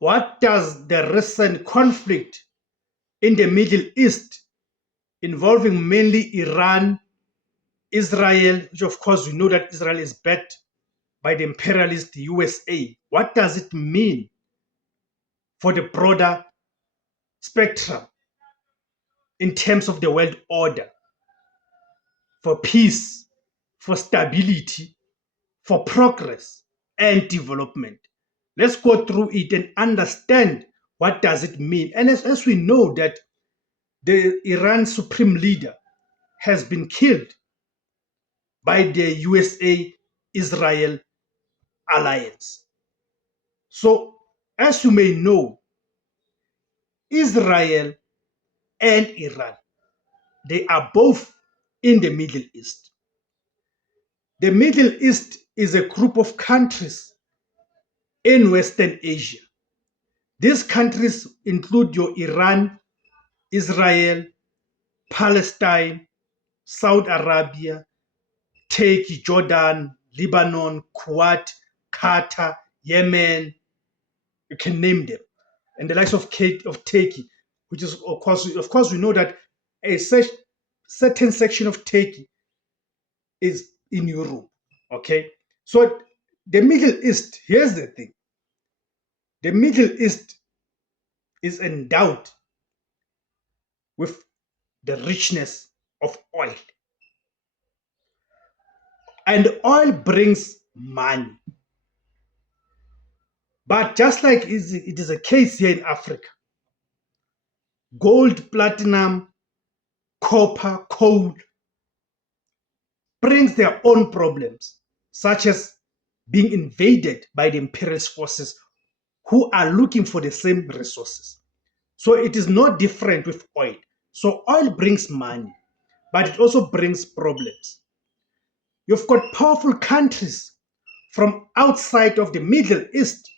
what does the recent conflict in the Middle East involving mainly Iran, Israel, which of course we know that Israel is backed by the imperialist USA, what does it mean for the broader spectrum in terms of the world order, for peace, for stability, for progress and development? Let's go through it and understand what does it mean. And as we know that the Iran supreme leader has been killed by the USA-Israel alliance. So, as you may know, Israel and Iran, they are both in the Middle East. The Middle East is a group of countries in Western Asia. These countries include your Iran, Israel, Palestine, Saudi Arabia, Turkey, Jordan, Lebanon, Kuwait, Qatar, Yemen, you can name them. And the likes of Turkey, which is, of course, we know that a certain section of Turkey is in Europe. Okay, so the Middle East, here's the thing: the Middle East is endowed with the richness of oil, and oil brings money. But just like it is a case here in Africa, gold, platinum, copper, coal brings their own problems, such as being invaded by the imperialist forces who are looking for the same resources. So it is no different with oil. So oil brings money, but it also brings problems. You've got powerful countries from outside of the Middle East,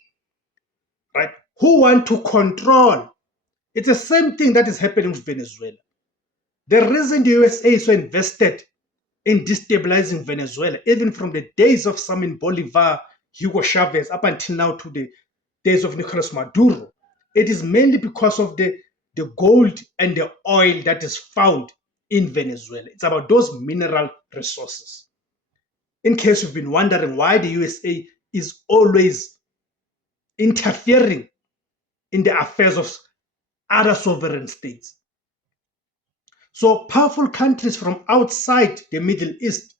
right, who want to control. It's the same thing that is happening with Venezuela. The reason the USA is so invested in destabilizing Venezuela, even from the days of Simon Bolivar, Hugo Chavez, up until now to the days of Nicolas Maduro, it is mainly because of the gold and the oil that is found in Venezuela. It's about those mineral resources. In case you've been wondering why the USA is always interfering in the affairs of other sovereign states. So powerful countries from outside the Middle East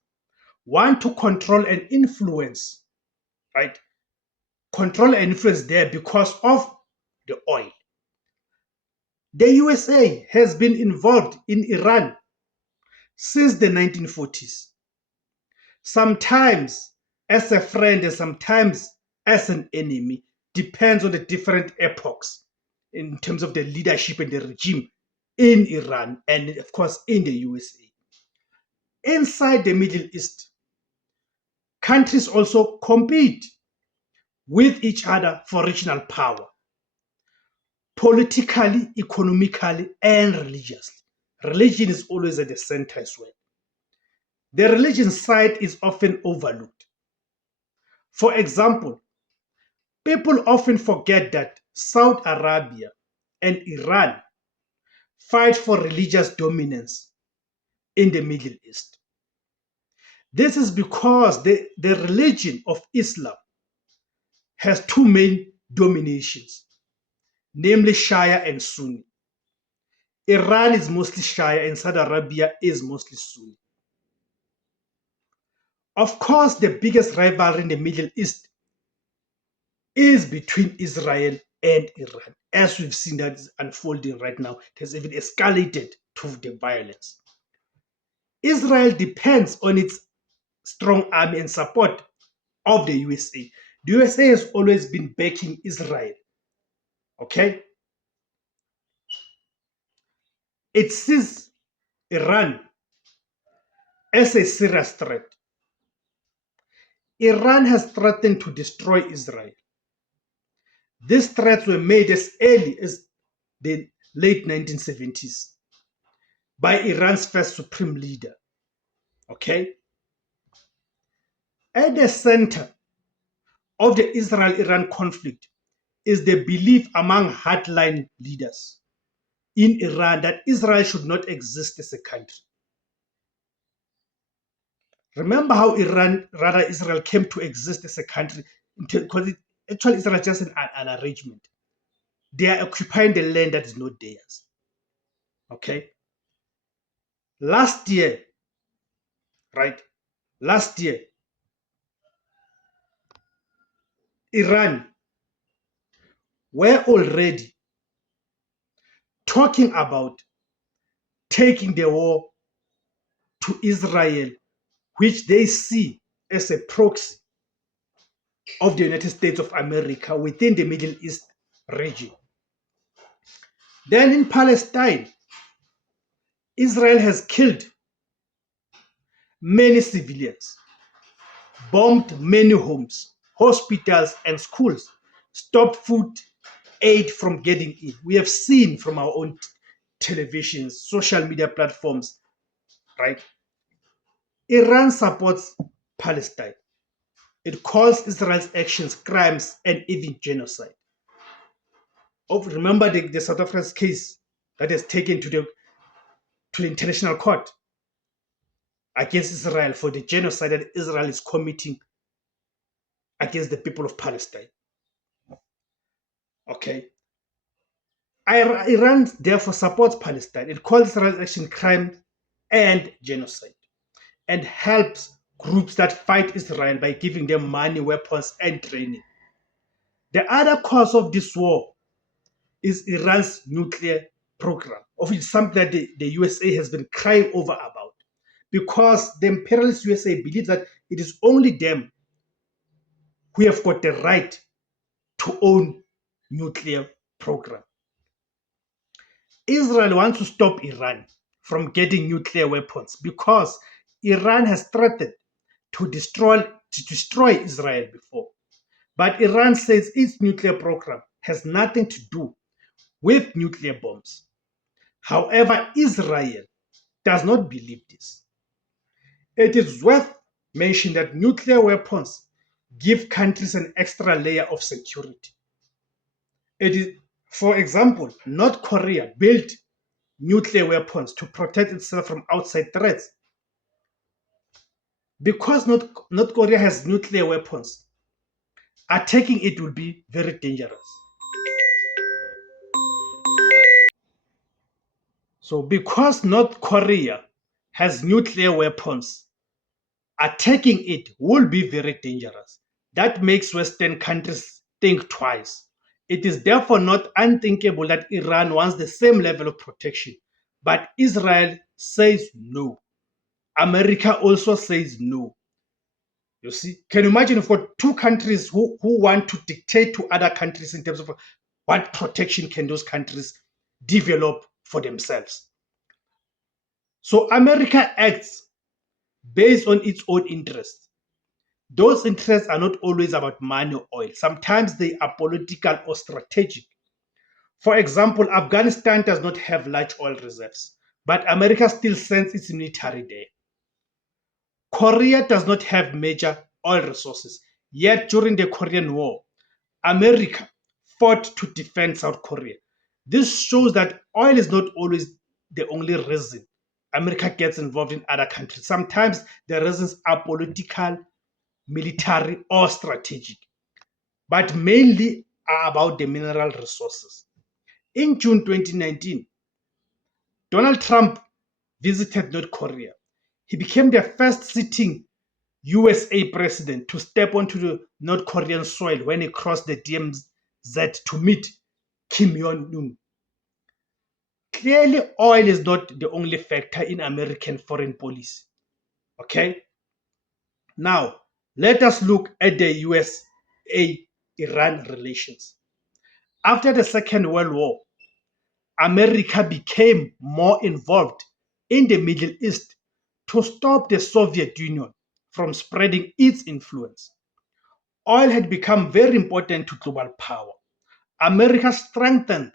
want to control and influence, right? Control and influence there because of the oil. The USA has been involved in Iran since the 1940s, sometimes as a friend and sometimes as an enemy, depends on the different epochs in terms of the leadership and the regime in Iran and, of course, in the USA. Inside the Middle East, countries also compete with each other for regional power, politically, economically, and religiously. Religion is always at the center as well. The religion side is often overlooked. For example, people often forget that Saudi Arabia and Iran fight for religious dominance in the Middle East. This is because the religion of Islam has two main dominations, namely Shia and Sunni. Iran is mostly Shia and Saudi Arabia is mostly Sunni. Of course, the biggest rivalry in the Middle East is between Israel and Iran. As we've seen that is unfolding right now, it has even escalated to the violence. Israel depends on its strong army and support of the USA. The USA has always been backing Israel. Okay? It sees Iran as a serious threat. Iran has threatened to destroy Israel. These threats were made as early as the late 1970s by Iran's first supreme leader. Okay? At the center of the Israel-Iran conflict is the belief among hardline leaders in Iran that Israel should not exist as a country. Remember how Israel came to exist as a country, because actually Israel is just an arrangement. They are occupying the land that is not theirs. Okay. Last year, right? Last year, Iran were already talking about taking the war to Israel, which they see as a proxy of the United States of America within the Middle East region. Then in Palestine, Israel has killed many civilians, bombed many homes, hospitals, and schools, stopped food aid from getting in. We have seen from our own televisions, social media platforms, right? Iran supports Palestine. It calls Israel's actions crimes and even genocide. Remember the South Africa's case that is taken to the International Court against Israel for the genocide that Israel is committing against the people of Palestine. Okay. Iran therefore supports Palestine. It calls Israel's action crime and genocide, and helps groups that fight Israel by giving them money, weapons, and training. The other cause of this war is Iran's nuclear program, of which something that the USA has been crying over about, because the imperialist USA believes that it is only them who have got the right to own nuclear program. Israel wants to stop Iran from getting nuclear weapons because Iran has threatened to destroy Israel before. But Iran says its nuclear program has nothing to do with nuclear bombs. However, Israel does not believe this. It is worth mentioning that nuclear weapons give countries an extra layer of security. It is, for example, North Korea built nuclear weapons to protect itself from outside threats. Because North Korea has nuclear weapons, attacking it will be very dangerous. So, because North Korea has nuclear weapons, attacking it will be very dangerous. That makes Western countries think twice. It is therefore not unthinkable that Iran wants the same level of protection, but Israel says no. America also says no. You see, can you imagine if we've got two countries who want to dictate to other countries in terms of what protection can those countries develop for themselves? So America acts based on its own interests. Those interests are not always about money or oil. Sometimes they are political or strategic. For example, Afghanistan does not have large oil reserves, but America still sends its military there. Korea does not have major oil resources, yet during the Korean War, America fought to defend South Korea. This shows that oil is not always the only reason America gets involved in other countries. Sometimes the reasons are political, military, or strategic, but mainly are about the mineral resources. In June 2019, Donald Trump visited North Korea. He became the first sitting USA president to step onto the North Korean soil when he crossed the DMZ to meet Kim Jong-un. Clearly, oil is not the only factor in American foreign policy. Okay? Now, let us look at the USA-Iran relations. After the Second World War, America became more involved in the Middle East to stop the Soviet Union from spreading its influence. Oil had become very important to global power. America strengthened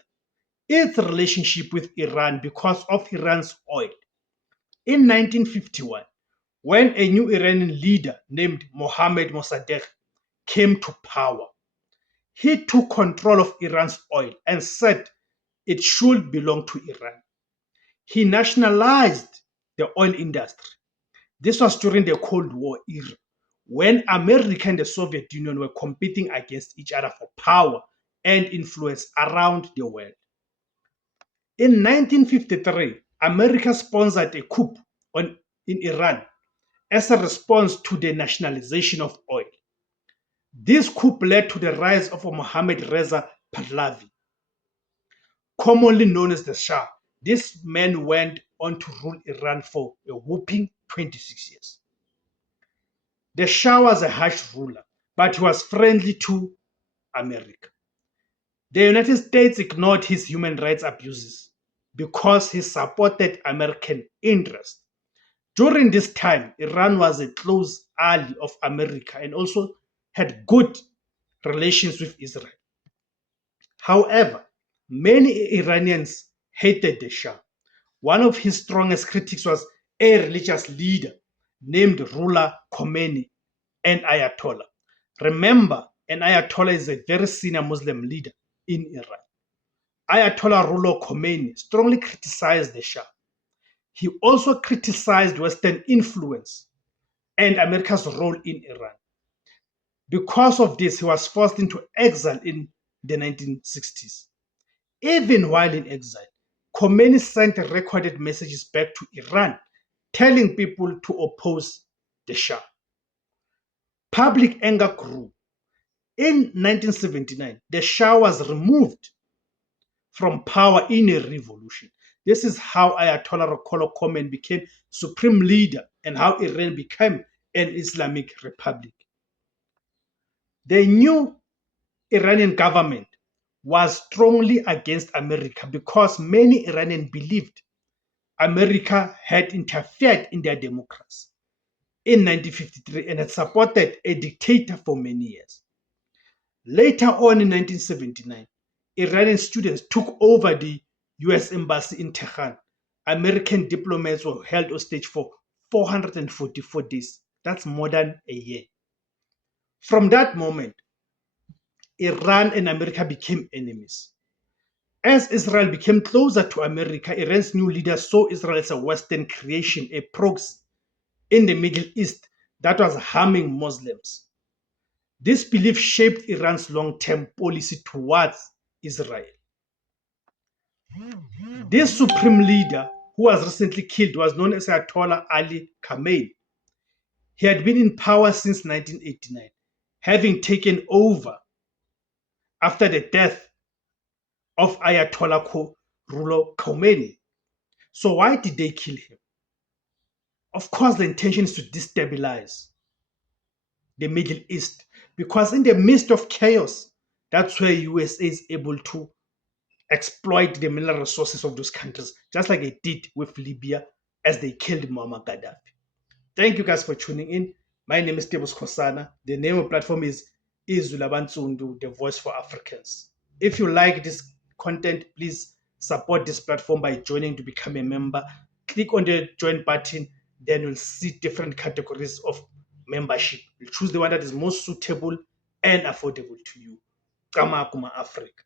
its relationship with Iran because of Iran's oil. In 1951, when a new Iranian leader named Mohammad Mossadegh came to power, He took control of Iran's oil and said it should belong to Iran. He nationalized the oil industry. This was during the Cold War era, when America and the Soviet Union were competing against each other for power and influence around the world. In 1953, America sponsored a coup in Iran as a response to the nationalization of oil. This coup led to the rise of Mohammad Reza Pahlavi, commonly known as the Shah. This man went on to rule Iran for a whopping 26 years. The Shah was a harsh ruler, but he was friendly to America. The United States ignored his human rights abuses because he supported American interests. During this time, Iran was a close ally of America and also had good relations with Israel. However, many Iranians hated the Shah. One of his strongest critics was a religious leader named Ruhollah Khomeini, an Ayatollah. Remember, an Ayatollah is a very senior Muslim leader in Iran. Ayatollah Ruhollah Khomeini strongly criticized the Shah. He also criticized Western influence and America's role in Iran. Because of this, he was forced into exile in the 1960s. Even while in exile, Khomeini sent recorded messages back to Iran telling people to oppose the Shah. Public anger grew. In 1979, the Shah was removed from power in a revolution. This is how Ayatollah Ruhollah Khomeini became supreme leader and how Iran became an Islamic republic. The new Iranian government was strongly against America because many Iranians believed America had interfered in their democracy in 1953 and had supported a dictator for many years. Later on in 1979, Iranian students took over the US embassy in Tehran. American diplomats were held hostage for 444 days. That's more than a year. From that moment, Iran and America became enemies. As Israel became closer to America, Iran's new leaders saw Israel as a Western creation, a proxy in the Middle East that was harming Muslims. This belief shaped Iran's long-term policy towards Israel. This supreme leader, who was recently killed, was known as Ayatollah Ali Khamenei. He had been in power since 1989, having taken over after the death of Ayatollah Ruhollah Khomeini. So why did they kill him? Of course, the intention is to destabilize the Middle East, because in the midst of chaos, that's where USA is able to exploit the mineral resources of those countries, just like they did with Libya as they killed Muammar Gaddafi. Thank you guys for tuning in. My name is Tebos Khosana. The name of the platform is Izwi Labansundu, the voice for Africans. If you like this content, please support this platform by joining to become a member. Click on the join button, then you'll see different categories of membership. You choose the one that is most suitable and affordable to you. Kama Kuma Africa.